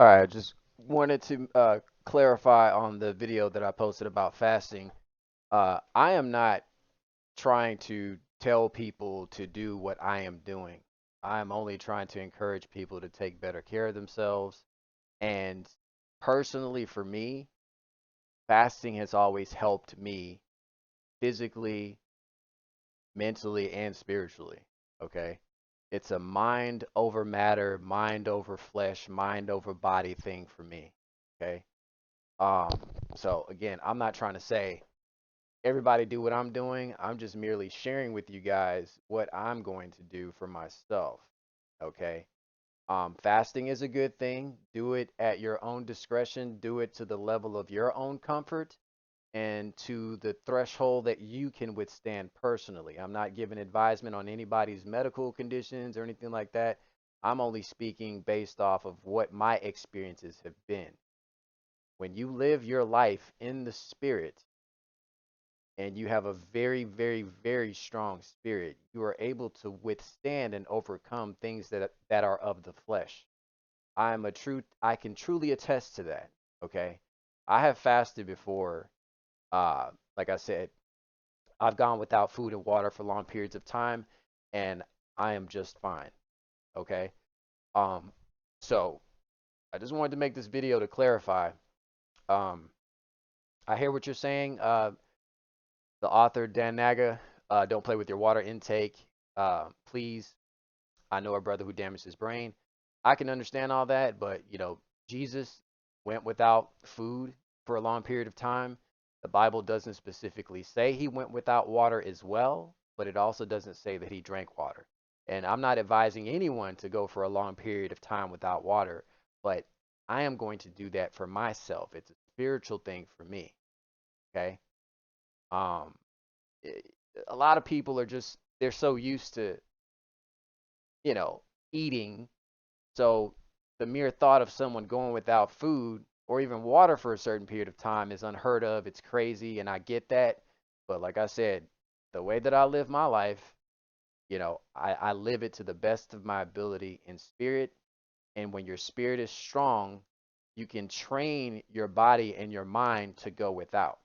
All right, just wanted to clarify on the video that I posted about fasting. I am not trying to tell people to do what I am doing. I am only trying to encourage people to take better care of themselves. And personally, for me, fasting has always helped me physically, mentally, and spiritually. Okay. It's a mind over matter, mind over flesh, mind over body thing for me. Okay. Um, so again, I'm not trying to say everybody do what I'm doing. I'm just merely sharing with you guys what I'm going to do for myself. Okay. Fasting is a good thing. Do it at your own discretion. Do it to the level of your own comfort and to the threshold that you can withstand personally. I'm not giving advisement on anybody's medical conditions or anything like that. I'm only speaking based off of what my experiences have been. When you live your life in the spirit and you have a very, very, very strong spirit, you are able to withstand and overcome things that are of the flesh. I can truly attest to that. Okay. I have fasted before. Like I said, I've gone without food and water for long periods of time, and I am just fine. Okay. Um, so I just wanted to make this video to clarify. Um, I hear what you're saying. The author Dan Naga, don't play with your water intake. Please, I know a brother who damaged his brain. I can understand all that, but Jesus went without food for a long period of time. The Bible doesn't specifically say he went without water as well, but it also doesn't say that he drank water. And I'm not advising anyone to go for a long period of time without water, but I am going to do that for myself. It's a spiritual thing for me. Okay. Um, eh, a lot of people are just, they're so used to, you know, eating. So the mere thought of someone going without food or even water for a certain period of time is unheard of. It's crazy, and I get that. But like I said, the way that I live my life, I live it to the best of my ability in spirit. And when your spirit is strong, you can train your body and your mind to go without.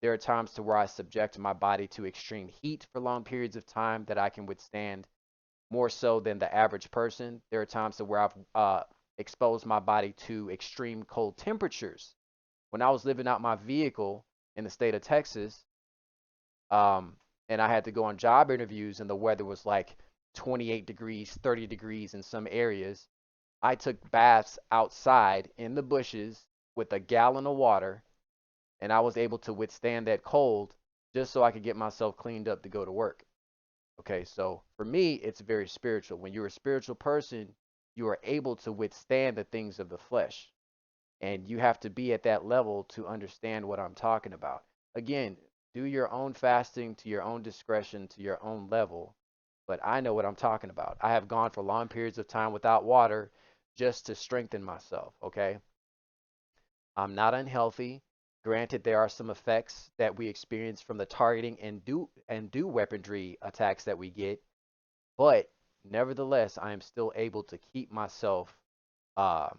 There are times to where I subject my body to extreme heat for long periods of time that I can withstand more so than the average person. There are times to where I've exposed my body to extreme cold temperatures. When I was living out my vehicle in the state of Texas, um, and I had to go on job interviews, and the weather was like 28 degrees, 30 degrees in some areas, I took baths outside in the bushes with a gallon of water, and I was able to withstand that cold just so I could get myself cleaned up to go to work. Okay, so for me, it's very spiritual. When you're a spiritual person, you are able to withstand the things of the flesh. And you have to be at that level to understand what I'm talking about. Again, do your own fasting to your own discretion, to your own level. But I know what I'm talking about. I have gone for long periods of time without water just to strengthen myself. Okay. I'm not unhealthy. Granted, there are some effects that we experience from the targeting and do weaponry attacks that we get, but nevertheless, I am still able to keep myself uh,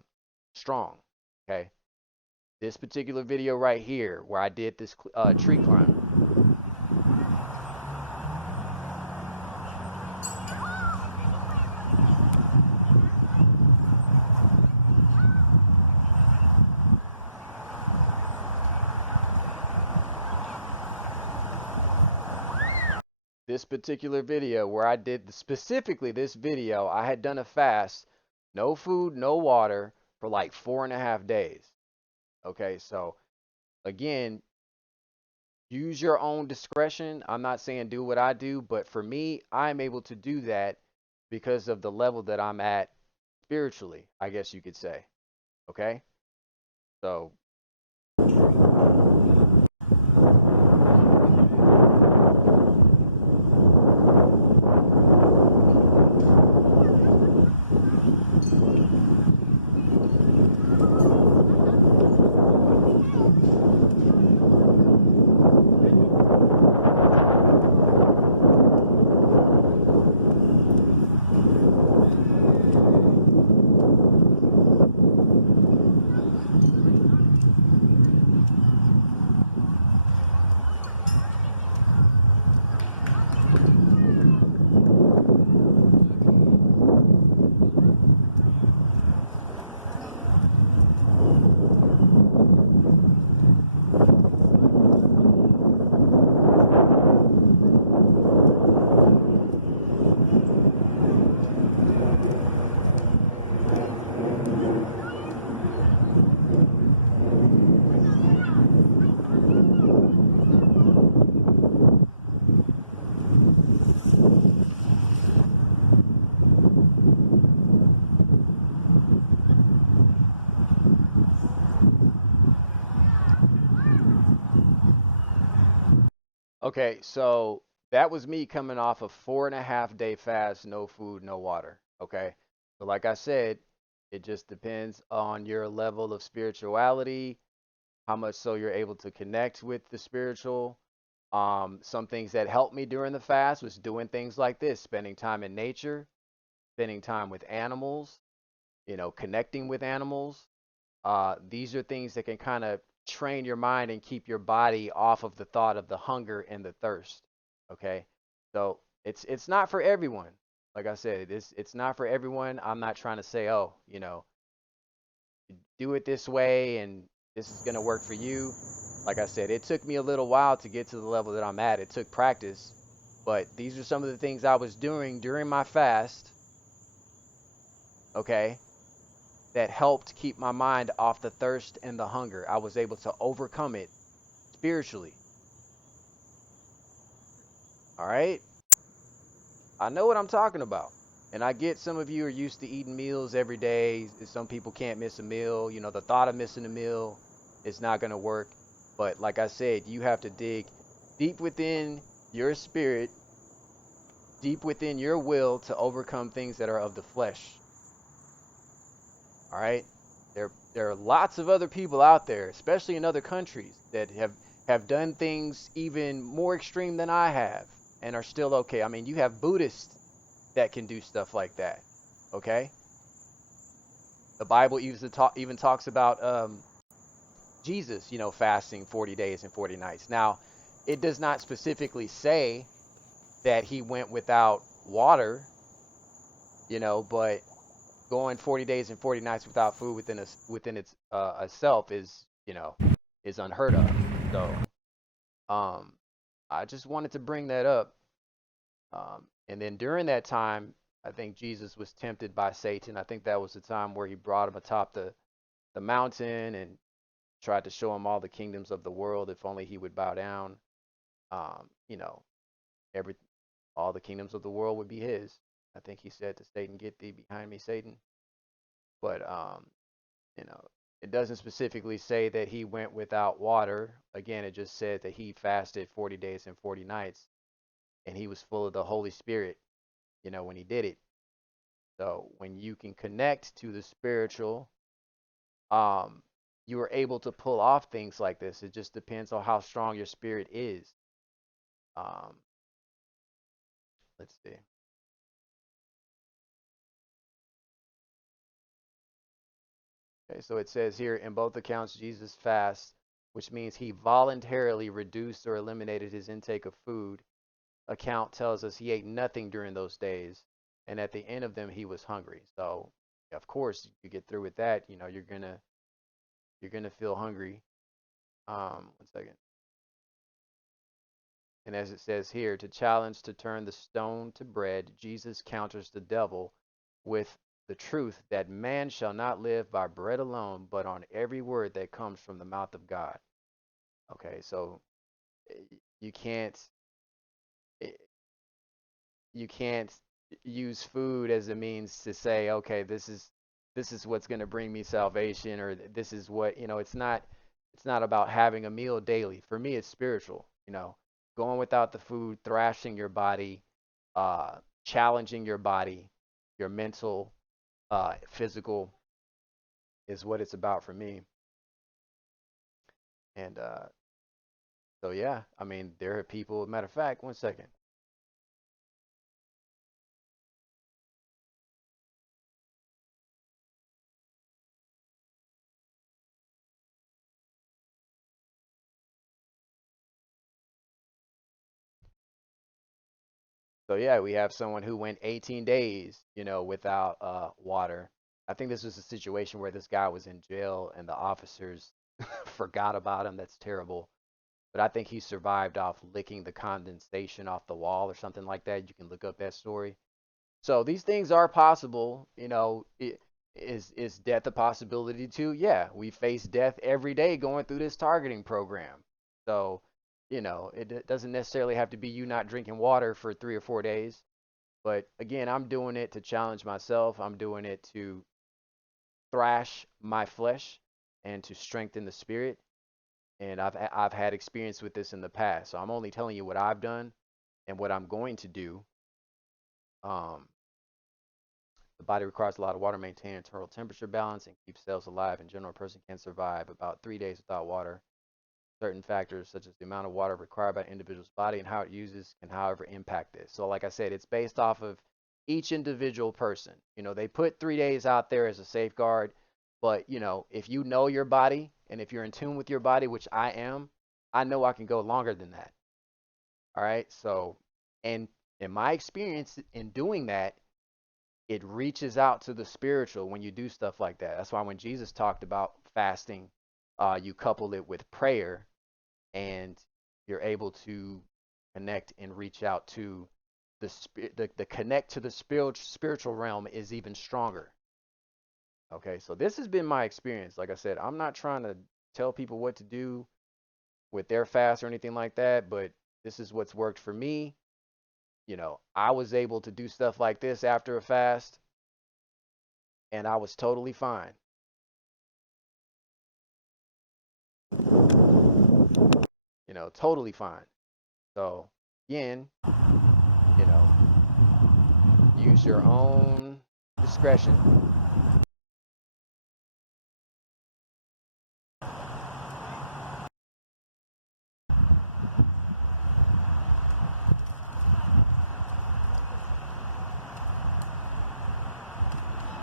strong. Okay. This particular video right here, where I did this tree climb, this particular video where I did specifically this video, I had done a fast, no food, no water for like 4.5 days. Okay. So again, use your own discretion. I'm not saying do what I do, but for me, I'm able to do that because of the level that I'm at spiritually, I guess you could say. Okay? So, Okay, so that was me coming off a 4.5 day fast, no food, no water. Okay. So like I said, it just depends on your level of spirituality, how much so you're able to connect with the spiritual. Some things that helped me during the fast was doing things like this, spending time in nature, spending time with animals, connecting with animals. These are things that can kind of train your mind and keep your body off of the thought of the hunger and the thirst. Okay, so it's not for everyone. Like I said, it's not for everyone. I'm not trying to say, oh, do it this way and this is gonna work for you. Like I said, it took me a little while to get to the level that I'm at. It took practice, but these are some of the things I was doing during my fast. Okay, that helped keep my mind off the thirst and the hunger. I was able to overcome it spiritually. All right. I know what I'm talking about. And I get some of you are used to eating meals every day. Some people can't miss a meal. The thought of missing a meal is not going to work. But like I said, you have to dig deep within your spirit, deep within your will to overcome things that are of the flesh. All right. There are lots of other people out there, especially in other countries, that have done things even more extreme than I have and are still okay. I mean, you have Buddhists that can do stuff like that. Okay. The Bible even talks about Jesus, fasting 40 days and 40 nights. Now, it does not specifically say that he went without water, but going 40 days and 40 nights without food within its a self is unheard of. So, um I just wanted to bring that up. And then during that time, I think Jesus was tempted by Satan. I think that was the time where he brought him atop the mountain and tried to show him all the kingdoms of the world if only he would bow down. Um, you know, every all the kingdoms of the world would be his. I think he said to Satan, "Get thee behind me, Satan." But you know, it doesn't specifically say that he went without water. Again, it just said that he fasted 40 days and 40 nights and he was full of the Holy Spirit, when he did it. So, when you can connect to the spiritual, um you are able to pull off things like this. It just depends on how strong your spirit is. Um let's see. Okay, so it says here in both accounts Jesus fasts, which means he voluntarily reduced or eliminated his intake of food. Account tells us he ate nothing during those days, and at the end of them he was hungry. So, of course, you get through with that, you're gonna feel hungry. 1 second. And as it says here, to challenge to turn the stone to bread, Jesus counters the devil with the truth that man shall not live by bread alone, but on every word that comes from the mouth of God. Okay, so you can't eh, you can't use food as a means to say, okay, this is what's going to bring me salvation, or this is what, it's not about having a meal daily. For me, it's spiritual, going without the food, thrashing your body, uh, challenging your body, your mental, physical is what it's about for me. And so, yeah, I mean, there are people, matter of fact, 1 second. So yeah, we have someone who went 18 days, without water. I think this was a situation where this guy was in jail and the officers forgot about him. That's terrible. But I think he survived off licking the condensation off the wall or something like that. You can look up that story. So these things are possible. Is death a possibility too? Yeah, we face death every day going through this targeting program. So, it doesn't necessarily have to be you not drinking water for 3 or 4 days. But again, I'm doing it to challenge myself. I'm doing it to thrash my flesh and to strengthen the spirit. And I've had experience with this in the past. So I'm only telling you what I've done and what I'm going to do. Um, the body requires a lot of water to maintain internal temperature balance and keep cells alive. In general, a person can survive about 3 days without water. Certain factors, such as the amount of water required by an individual's body and how it uses, can, however, impact this. So, like I said, it's based off of each individual person. You know, they put 3 days out there as a safeguard, but you know, if you know your body and if you're in tune with your body, which I am, I know I can go longer than that. All right. So, and in my experience in doing that, it reaches out to the spiritual when you do stuff like that. That's why when Jesus talked about fasting, you couple it with prayer and you're able to connect and reach out to the connect to the spiritual realm is even stronger. Okay, so this has been my experience. Like I said, I'm not trying to tell people what to do with their fast or anything like that, but this is what's worked for me. You know, I was able to do stuff like this after a fast, and I was totally fine. You know, totally fine. So again, you know, use your own discretion.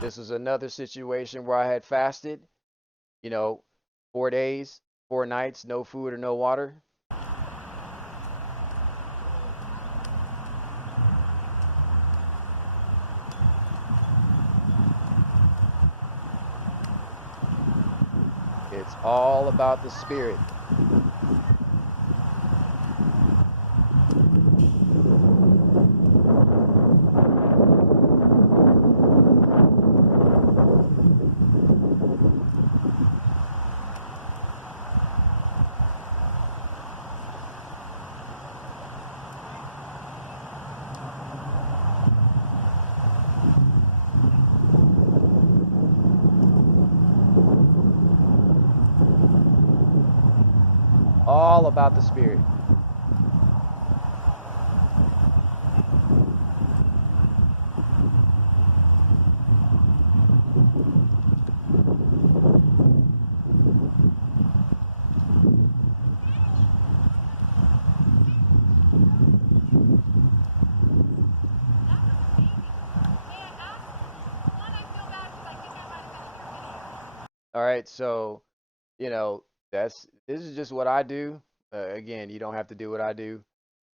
This is another situation where I had fasted, you know, 4 days, 4 nights, no food or no water. It's all about the spirit. All about the spirit. All right, so, you know, this is just what I do. Again, you don't have to do what I do.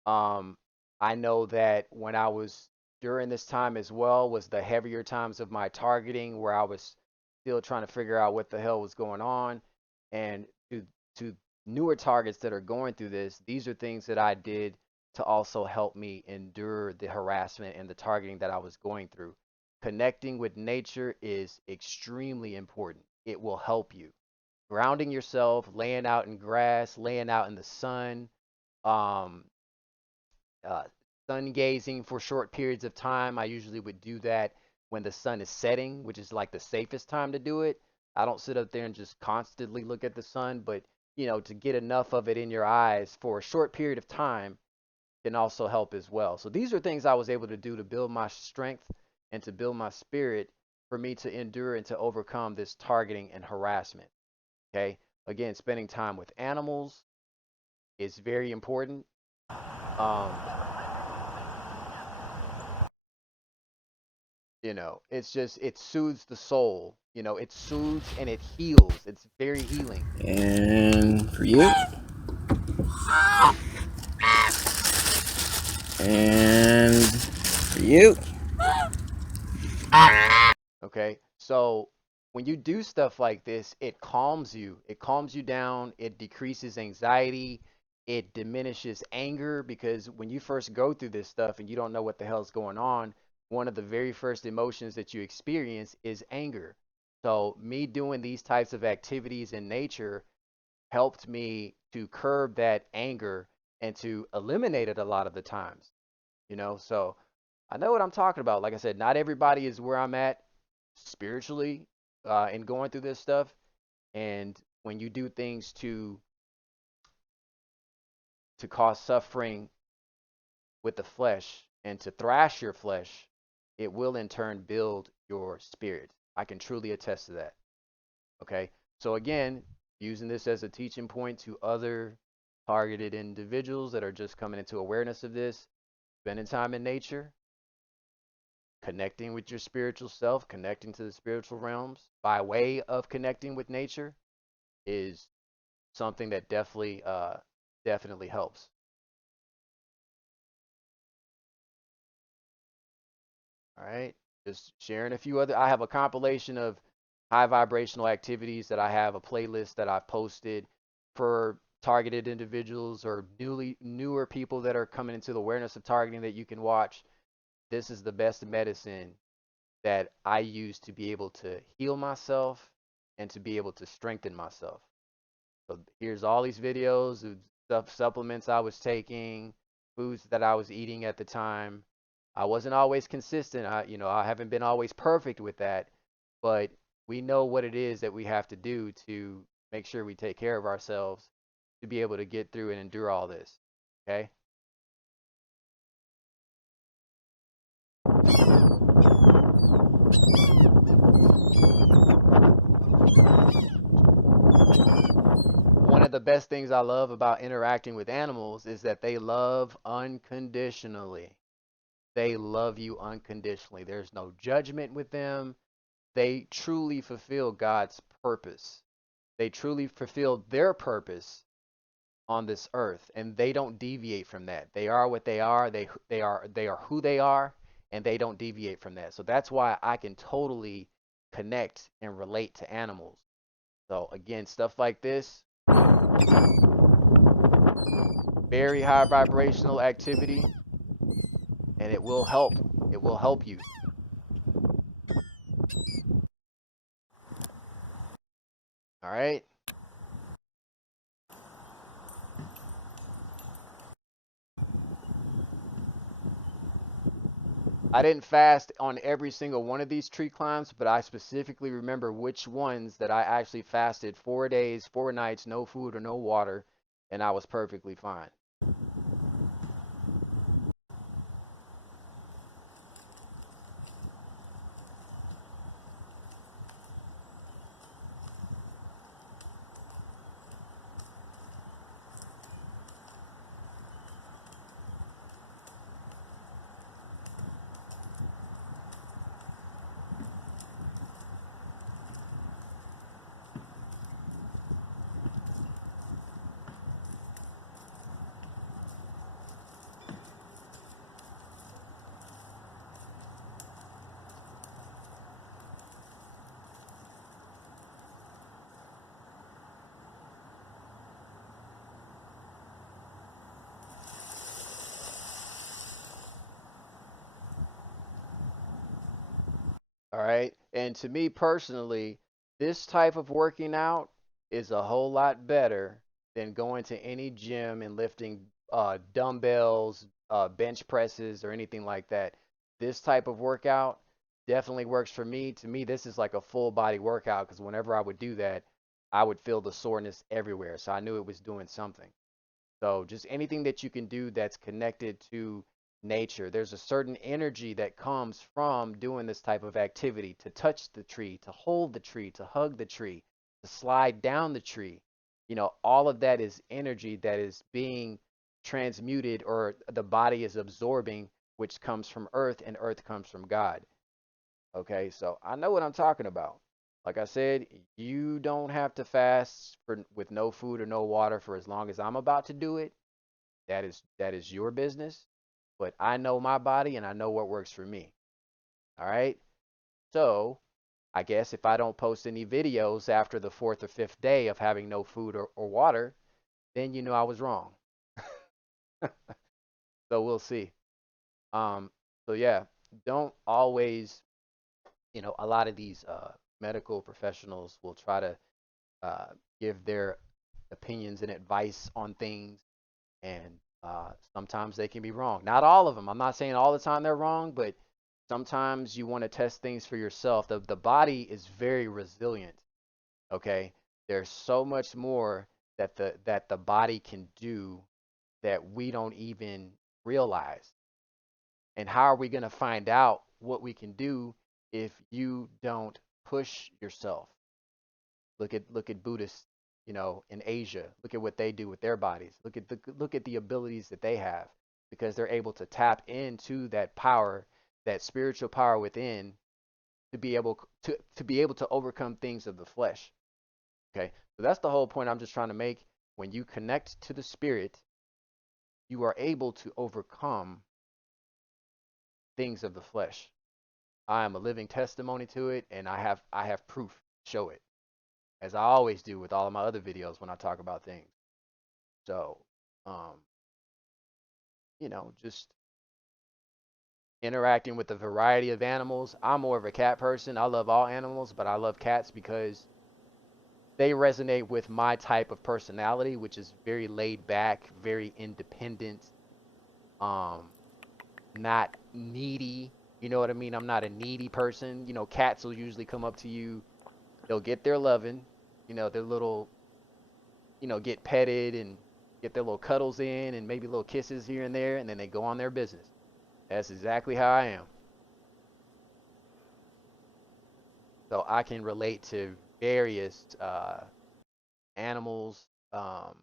Um, I know that when I was during this time as well was the heavier times of my targeting where I was still trying to figure out what the hell was going on. And to newer targets that are going through this, these are things that I did to also help me endure the harassment and the targeting that I was going through. Connecting with nature is extremely important. It will help you. Grounding yourself, laying out in grass, laying out in the sun, um, uh, sun gazing for short periods of time. I usually would do that when the sun is setting, which is like the safest time to do it. I don't sit up there and just constantly look at the sun, but you know, to get enough of it in your eyes for a short period of time can also help as well. So these are things I was able to do to build my strength and to build my spirit for me to endure and to overcome this targeting and harassment. Okay. Again, spending time with animals is very important. Um, You know, it's just it soothes the soul. You know, it soothes and it heals. It's very healing. And for you. And for you. Okay? So, when you do stuff like this, it calms you. It calms you down, it decreases anxiety, it diminishes anger because when you first go through this stuff and you don't know what the hell's going on, one of the very first emotions that you experience is anger. So, me doing these types of activities in nature helped me to curb that anger and to eliminate it a lot of the times, you know? So I know what I'm talking about. Like I said, not everybody is where I'm at spiritually in going through this stuff. And when you do things to to cause suffering with the flesh and to thrash your flesh, it will in turn build your spirit. I can truly attest to that. Okay. So again, using this as a teaching point to other targeted individuals that are just coming into awareness of this, spending time in nature, connecting with your spiritual self, connecting to the spiritual realms by way of connecting with nature is something that definitely helps. All right. Just sharing a few other, I have a compilation of high vibrational activities that I have a playlist that I've posted for targeted individuals or newer people that are coming into the awareness of targeting that you can watch. This is the best medicine that I use to be able to heal myself and to be able to strengthen myself. So here's all these videos of stuff, supplements I was taking, foods that I was eating at the time. I wasn't always consistent. I haven't been always perfect with that, but we know what it is that we have to do to make sure we take care of ourselves to be able to get through and endure all this. Okay? One of the best things I love about interacting with animals is that they love unconditionally. They love you unconditionally. There's no judgment with them. They truly fulfill God's purpose. They truly fulfill their purpose on this earth, and they don't deviate from that. They are what they are. They are who they are, and they don't deviate from that. So that's why I can totally connect and relate to animals. So again, stuff like this, very high vibrational activity, and it will help. It will help you. All right. I didn't fast on every single one of these tree climbs, but I specifically remember which ones that I actually fasted 4 days, 4 nights, no food or no water, and I was perfectly fine. All right. And to me personally, this type of working out is a whole lot better than going to any gym and lifting dumbbells, bench presses, or anything like that. This type of workout definitely works for me. To me, this is like a full body workout because whenever I would do that, I would feel the soreness everywhere. So I knew it was doing something. So just anything that you can do that's connected to nature. There's a certain energy that comes from doing this type of activity to touch the tree, to hold the tree, to hug the tree, to slide down the tree. All of that is energy that is being transmuted or the body is absorbing, which comes from earth and earth comes from God. Okay, so I know what I'm talking about. Like I said, you don't have to fast with no food or no water for as long as I'm about to do it. That is your business. But I know my body and I know what works for me. All right. So I guess if I don't post any videos after the fourth or fifth day of having no food or water, then you know I was wrong. So we'll see. Um, so yeah, don't always, a lot of these medical professionals will try to uh, give their opinions and advice on things, and sometimes they can be wrong. Not all of them. I'm not saying all the time they're wrong, but sometimes you want to test things for yourself. The body is very resilient. Okay, there's so much more that the body can do that we don't even realize. And how are we going to find out what we can do if you don't push yourself? Look at Buddhists, in Asia. Look at what they do with their bodies. Look at the abilities that they have because they're able to tap into that power, that spiritual power within to be able to overcome things of the flesh. Okay? So that's the whole point I'm just trying to make. When you connect to the spirit, you are able to overcome things of the flesh. I am a living testimony to it, and I have proof to show it, as I always do with all of my other videos when I talk about things. So, um, just interacting with a variety of animals. I'm more of a cat person. I love all animals, but I love cats because they resonate with my type of personality, which is very laid back, very independent, um, not needy. You know what I mean? I'm not a needy person. Cats will usually come up to you, they'll get their loving, their little, get petted and get their little cuddles in and maybe little kisses here and there, and then they go on their business. That's exactly how I am. So I can relate to various animals. Um,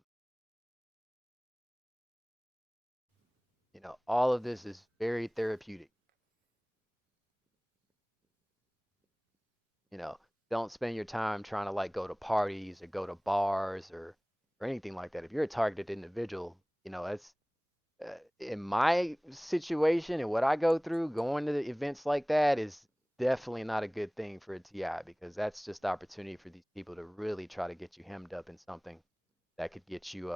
all of this is very therapeutic. You know, don't spend your time trying to like go to parties or go to bars or anything like that. If you're a targeted individual, that's in my situation and what I go through, going to the events like that is definitely not a good thing for a TI because that's just opportunity for these people to really try to get you hemmed up in something that could get you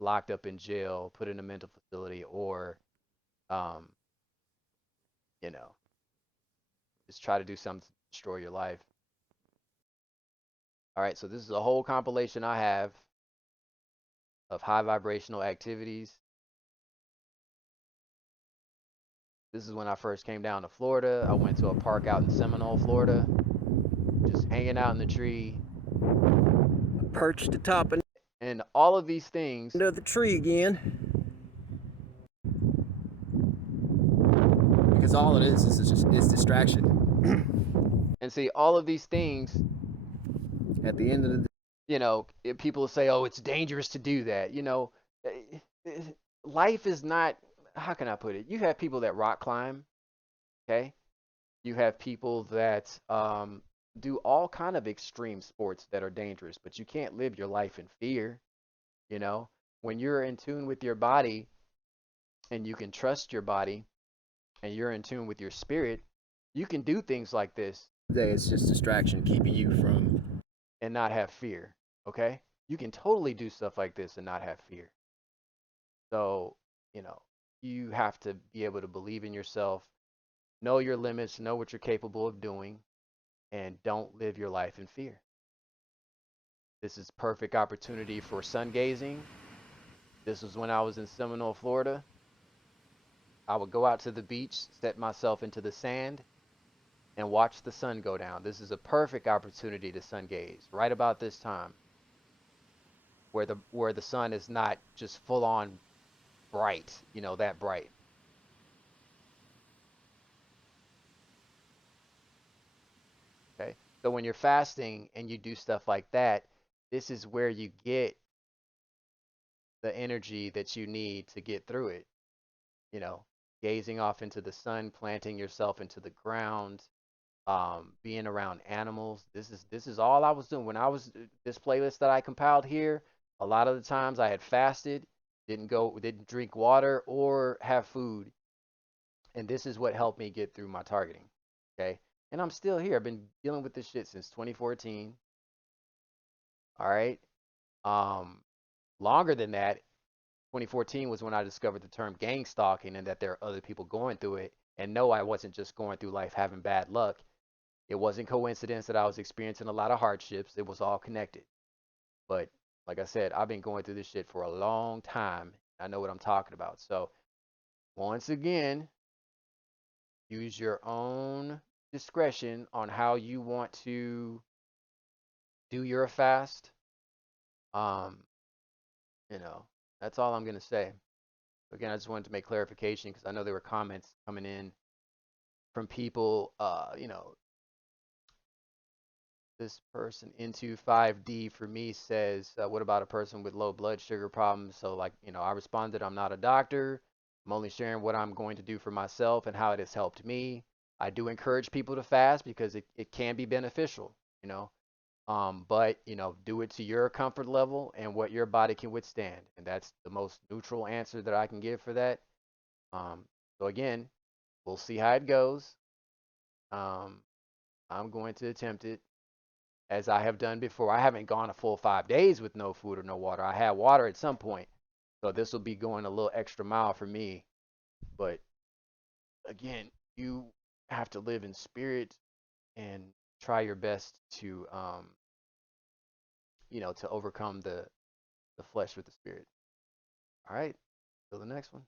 locked up in jail, put in a mental facility, or um, you know, just try to do something to destroy your life. All right, so this is a whole compilation I have of high vibrational activities. This is when I first came down to Florida. I went to a park out in Seminole, Florida, just hanging out in the tree. Perched atop an And all of these things, end of the tree again. Because all it is just is distraction. and see, all of these things, At the end of the day, people say, oh, it's dangerous to do that. Eh, eh, life is not, how can I put it? You have people that rock climb, okay? You have people that do all kind of extreme sports that are dangerous, but you can't live your life in fear, you know? When you're in tune with your body and you can trust your body and you're in tune with your spirit, you can do things like this it's just distraction keeping you from. and not have fear, okay? You can totally do stuff like this and not have fear. So, you know, you have to be able to believe in yourself, know your limits, know what you're capable of doing, and don't live your life in fear. This is perfect opportunity for sun gazing. This was when I was in Seminole, Florida. I would go out to the beach, set myself into the sand, and watch the sun go down. This is a perfect opportunity to sun gaze right about this time where the sun is not just full on bright, that bright. Okay? So when you're fasting and you do stuff like that, this is where you get the energy that you need to get through it. You know, Gazing off into the sun, planting yourself into the ground, being around animals. This is all I was doing when I was this playlist that I compiled here. A lot of the times I had fasted, didn't drink water or have food, and this is what helped me get through my targeting. Okay, and I'm still here. I've been dealing with this shit since 2014. All right, um, longer than that. 2014 was when I discovered the term gang stalking and that there are other people going through it. And no, I wasn't just going through life having bad luck. It wasn't coincidence that I was experiencing a lot of hardships. It was all connected. But like I said, I've been going through this shit for a long time. I know what I'm talking about. So once again, use your own discretion on how you want to do your fast. Um, you know, that's all I'm gonna say. Again, I just wanted to make clarification because I know there were comments coming in from people, this person into 5D for me says, what about a person with low blood sugar problems? So, like, I responded, I'm not a doctor. I'm only sharing what I'm going to do for myself and how it has helped me. I do encourage people to fast because it can be beneficial, you know. But, do it to your comfort level and what your body can withstand. And that's the most neutral answer that I can give for that. Um, so, again, we'll see how it goes. Um, I'm going to attempt it as I have done before. I haven't gone a full 5 days with no food or no water. I had water at some point. So this will be going a little extra mile for me. But again, you have to live in spirit and try your best to to overcome the flesh with the spirit. All right. Till the next one.